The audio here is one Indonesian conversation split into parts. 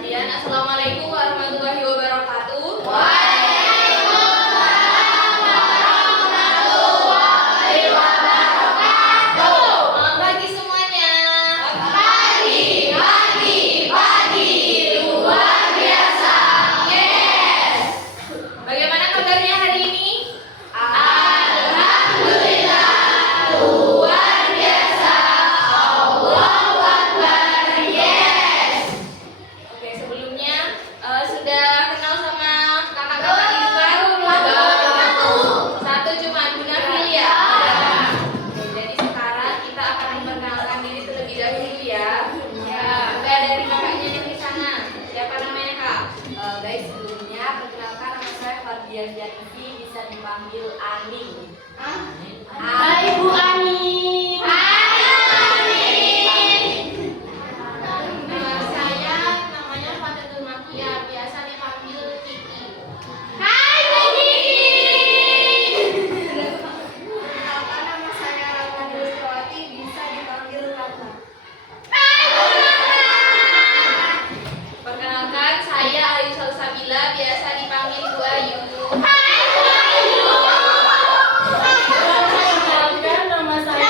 perhatian. Assalamualaikum warahmatullahi wabarakatuh. Selamat pagi semuanya. Pagi, luar biasa. Yes. Bagaimana kabarnya hari ini? Alhamdulillah, luar biasa. Allahu Akbar. Yes. Oke, sebelumnya sudah kenal sama kakak-kakak di depan? Satu cuma Bu Nafil ya. Oke, jadi sekarang kita akan memperkenalkan diri terlebih dahulu ya. Mulai dari kakaknya yang di sana. Siapa namanya kak? Guys, sebelumnya perkenalkan nama saya Fardian Janifi, bisa dipanggil Ani. Hai Bu Ani. Nama saya namanya Fatatul Makia, biasa dipanggil Kiki. Hai Bu Kiki. Perkenalkan nama saya Rahmani Rustawati, bisa dipanggil Ratna. Perkenalkan saya Ayu Salsabila, biasa dipanggil Bu Ayu. Perkenalkan nama saya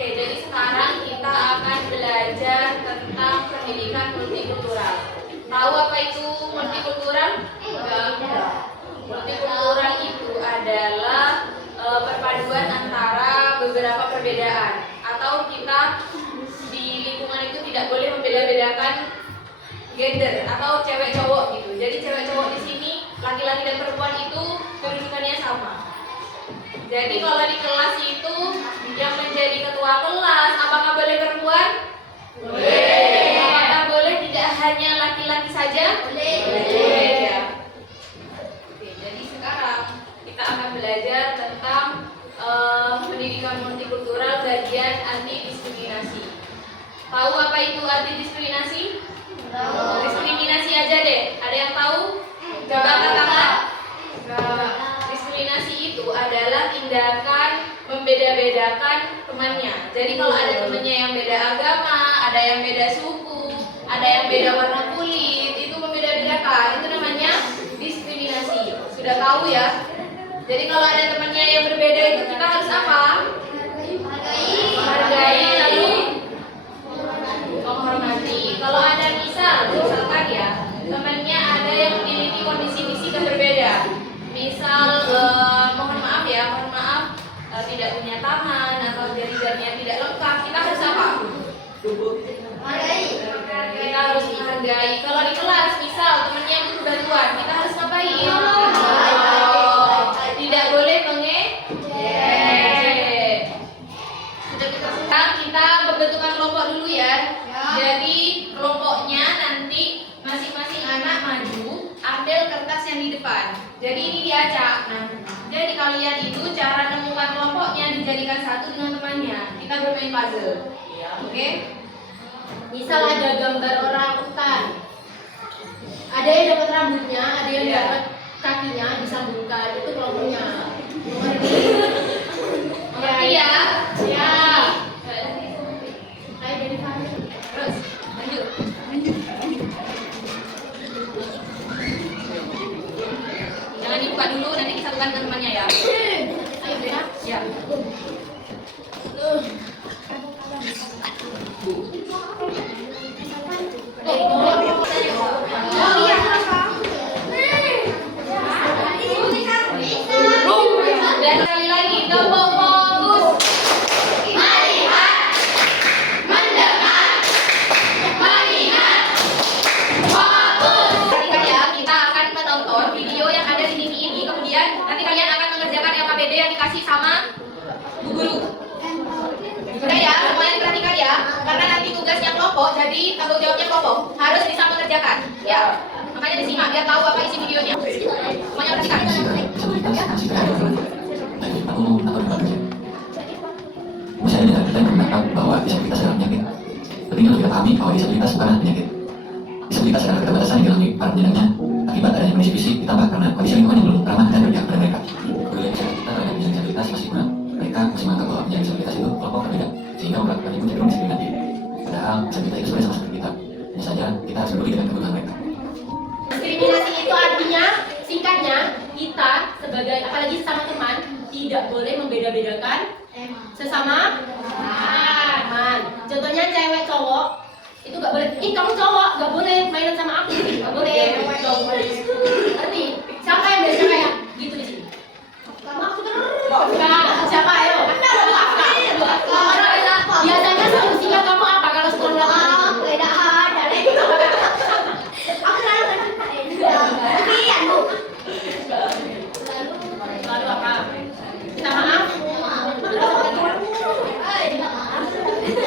Oke, jadi sekarang kita akan belajar tentang pendidikan multikultural. Tahu apa itu multikultural? Multikultural itu adalah perpaduan antara beberapa perbedaan, atau kita di lingkungan itu tidak boleh membeda-bedakan gender atau cewek cowok gitu. Jadi cewek cowok di sini, laki-laki dan perempuan itu kedudukannya sama. Jadi kalau di kelas itu yang menjadi ketua kelas, apakah boleh perempuan? Boleh. Apakah boleh tidak hanya laki-laki saja? Boleh ya. Oke, jadi sekarang kita akan belajar tentang pendidikan multikultural bagian anti diskriminasi. Tahu apa itu anti diskriminasi? Diskriminasi aja deh. Ada yang tahu? Coba angkat tangan. Diskriminasi itu adalah tindakan membeda-bedakan temannya. Jadi kalau ada temannya yang beda agama, ada yang beda suku, ada yang beda warna kulit, itu membeda-bedakan. Itu namanya diskriminasi. Sudah tahu ya? Jadi kalau ada temannya yang berbeda itu kita harus apa? Menghargai, lalu menghormati. Kalau ada misalkan ya, temannya ada yang memiliki kondisi fisik yang berbeda. Misal mohon maaf tidak punya tangan atau jari-jarinya tidak lengkap, kita harus apa? Kita harus menghargai. Kalau di kelas misal temannya butuh bantuan, kita harus ngapain? Tidak boleh mengejek. Sekarang kita pembentukan kelompok dulu ya. Jadi kelompoknya nanti masing-masing anak maju, ambil kertas yang di depan. Jadi ini diacak. Nah, jadi kalian itu cara menemukan kelompoknya dijadikan satu dengan temannya. Kita bermain puzzle. Oke? misal ada gambar orang utan, ada yang dapat rambutnya, ada yang dapat kakinya disambungkan, itu kelompoknya. Mengerti ya? Ya. Ayo dari Fahri. Terus lanjut. Jangan dibuka dulu, nanti disatukan dengan temannya ya. Ayo ya. Ya. Dan sekali lagi, kelompok fokus. Melihat, mendengar, mengingat, fokus. Perhatikan ya, kita akan menonton video yang ada di TV ini. Kemudian nanti kalian akan mengerjakan LKPD yang dikasih sama Bu Guru. Sudah ya, semuanya diperhatikan ya. Karena nanti tugasnya kelompok, jadi tanggung jawabnya kelompok. Harus bisa mengerjakan. Ya, makanya disimak biar tahu apa isi videonya. Semuanya perhatikan. Saya dengan kita yang menangkap bahwa disabilitas adalah penyakit. Penting untuk kita pahami bahwa disabilitas bukanlah penyakit. Disabilitas adalah keterbatasan yang dialami para penyandangnya akibat adanya kondisi fisik ditambah karena kondisi lingkungan yang belum ramah dan berpihak pada mereka. Kepedulian masyarakat kita terhadap disabilitas masih kurang. Mereka masih menganggap bahwa penyandang disabilitas itu kelompok berbeda. bisa kita itu sebenarnya sama seperti kita. Hanya saja kita harus peduli dengan kebutuhan mereka. Diskriminasi itu artinya, singkatnya, kita sebagai, apalagi sesama teman, tidak boleh membeda-bedakan sesama teman. Contohnya cewek cowok, itu gak boleh, ih kamu cowok, gak boleh mainan sama aku, gak boleh. Ngerti? Siapa yang biasa kayak gitu di sini? Kamu aku terus. Siapa ayo? Biasanya solusinya kamu apa kalau sekolah melakukan itu? Tidak ada deh. Aku selalu kalian bu. Lalu apa? Minta maaf?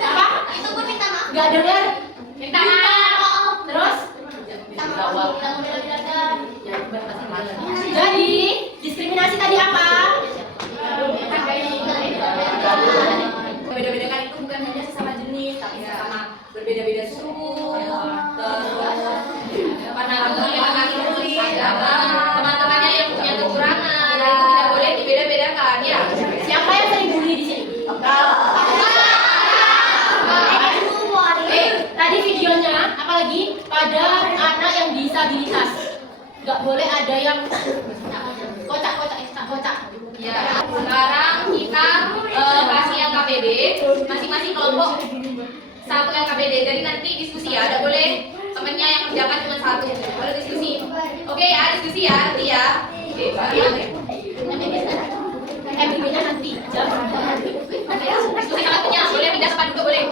Apa? Itu pun minta maaf. Gak dengar? Minta maaf. Terus? Minta maaf. Tidak membela-belakan. Jadi, diskriminasi tadi apa? Beda-bedakan itu bukan hanya sesama jenis, tapi sesama berbeda-beda suku, pandangan kulit, teman-temannya yang punya kekurangan, nah itu tidak boleh dibeda-bedakan ya. Siapa yang sering bully di sini? Tadi videonya, apalagi pada anak yang disabilitas, nggak boleh ada yang kocak-kocak. Ya, sekarang kita kasih LKPD, masing-masing kelompok satu LKPD. Jadi nanti diskusi ya, ada boleh temennya yang kerjakan cuma satu, baru diskusi. Oke ya, diskusi ya nanti ya. Oke, MBB-nya nanti jam. diskusi sama temennya, boleh pindah tempat juga boleh.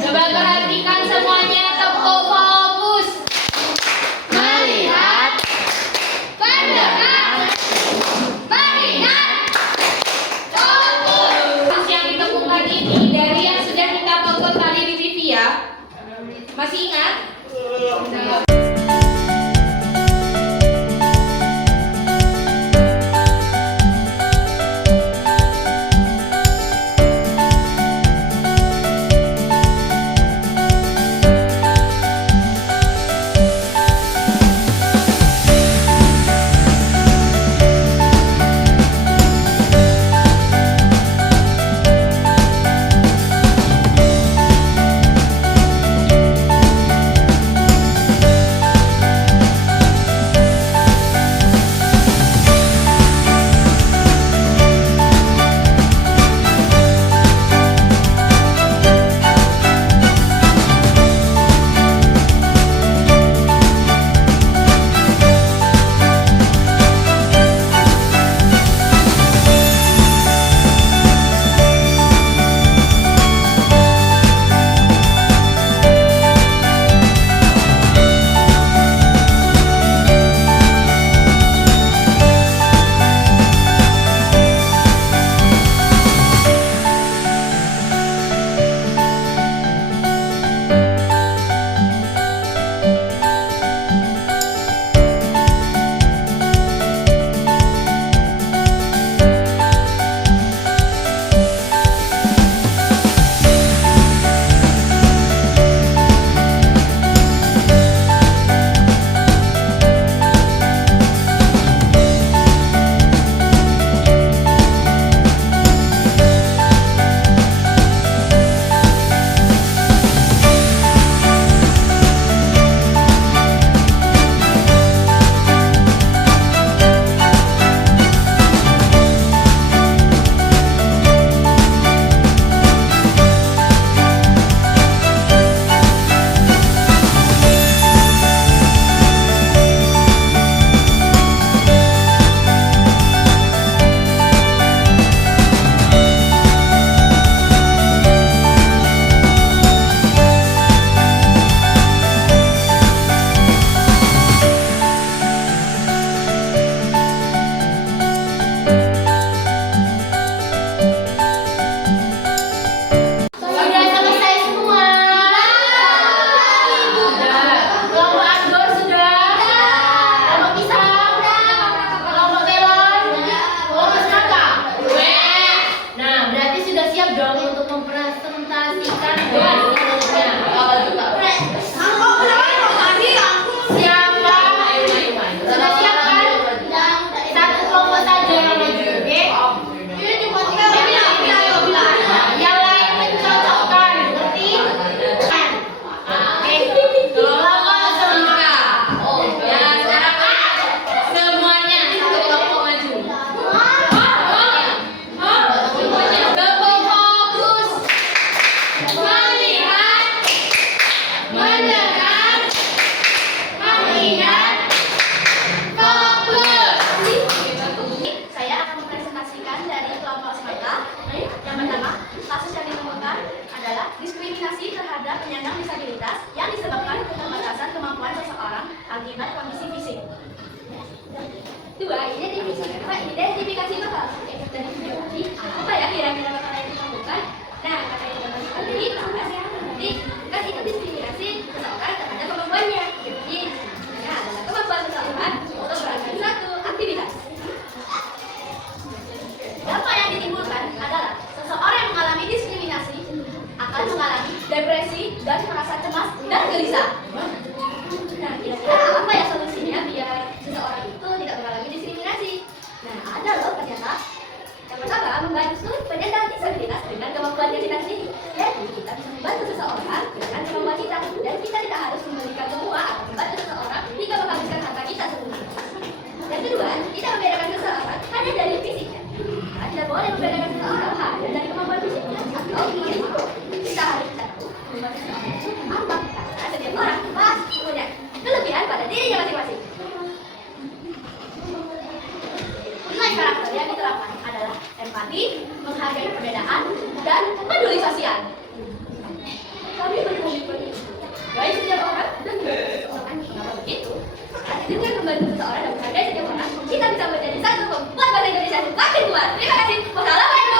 Coba perhatikan semuanya, tepuk fokus. Melihat, mendengar, mengingat, fokus. Yang ditemukan ini dari yang sudah kita tonton tadi di TV ya. Masih ingat? penyandang disabilitas yang disebabkan keterbatasan kemampuan seseorang akibat kondisi fisik. 2. Identifikasi bakal. Jadi, apa ya kira-kira bakal yang ditemukan? Nah, kata yang ditemukan jadi kan itu diskriminasi seseorang terhadap kemampuannya. Jadi, adalah kemampuan seseorang untuk melakukan satu aktivitas. Dampak yang ditimbulkan adalah seseorang yang mengalami diskriminasi akan mengalami depresi dan merasa cemas dan gelisah. Nah, kira-kira apa ya solusinya biar seseorang itu tidak mengalami diskriminasi? Nah, ada loh ternyata. Yang pertama, membantu penyandang disabilitas dengan kemampuan kita sendiri. Jadi, kita bisa membantu seseorang dengan kemampuan kita, dan kita tidak harus memberikan semua atau membantu seseorang hingga menghabiskan harta kita sendiri. Yang kedua, tidak membedakan seseorang hanya dari fisiknya. Kita tidak boleh membedakan seseorang hanya dari kemampuan fisiknya atau fisik. Kita harus tahu kemampuan seseorang itu apa, karena setiap orang pasti punya kelebihan pada dirinya masing-masing. Nilai karakter yang diterapkan adalah empati, menghargai perbedaan, dan peduli sosial. Kami peduli. Baik setiap orang dan mengapa begitu? Karena dengan membantu seseorang dan menghargai setiap orang, kita bisa menjadi satu membuat bahasa Indonesia semakin kuat. Terima kasih. Wassalamualaikum.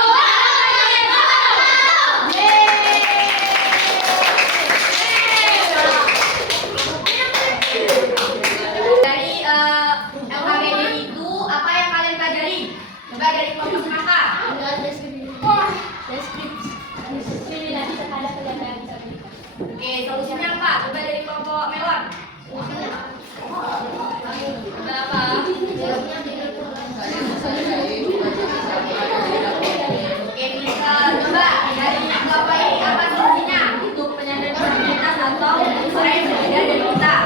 Dari LKBD itu apa yang kalian pelajari? Coba dari kelompok semangka. Diskriminasi terhadap penyandang disabilitas. Oke, solusinya apa? Coba dari kelompok melon. Coba apa? Oke, bisa coba dari kelompok ini apa solusinya? Untuk penyandang disabilitas atau orang yang berbeda dari kita.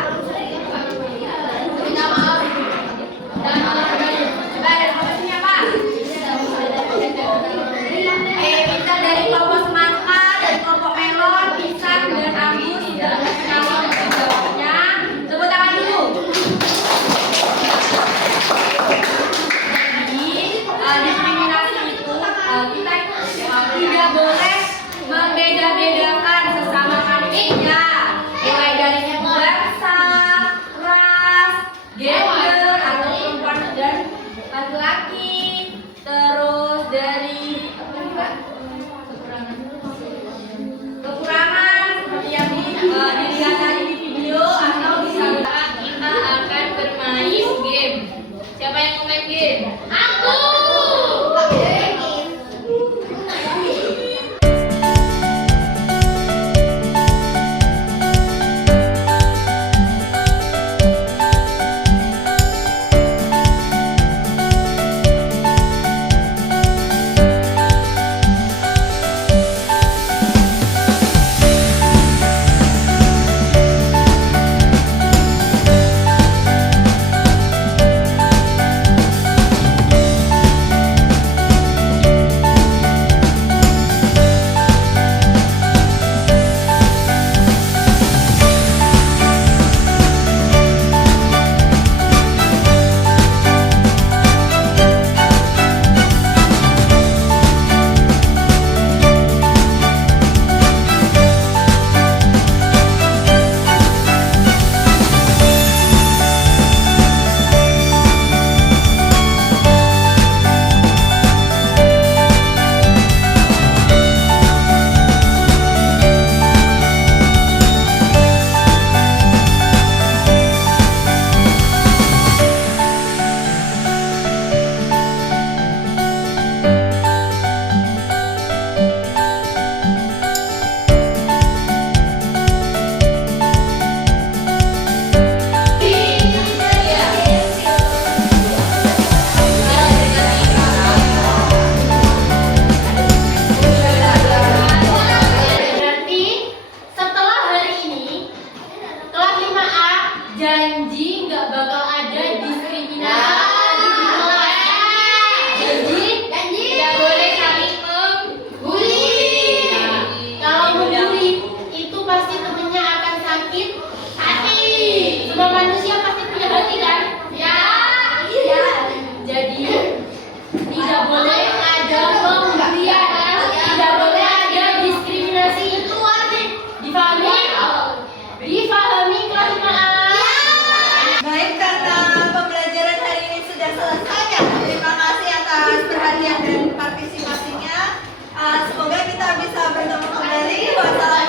Minta maaf. Coba dari kelompok ini apa? Minta dari kelompok semangka, dari kelompok melon, pisang dan Agus sudah mengenal jawabnya. Tepuk tangan dulu. Jadi diskriminasi itu kita tidak boleh membeda-bedakan sesama manusia, mulai dari bangsa, ras, gender atau perempuan dan laki-laki, terus dari kekurangan seperti yang dilihat tadi di video atau bisa kita akan bermain game. Siapa yang mau main game? Aku. masalah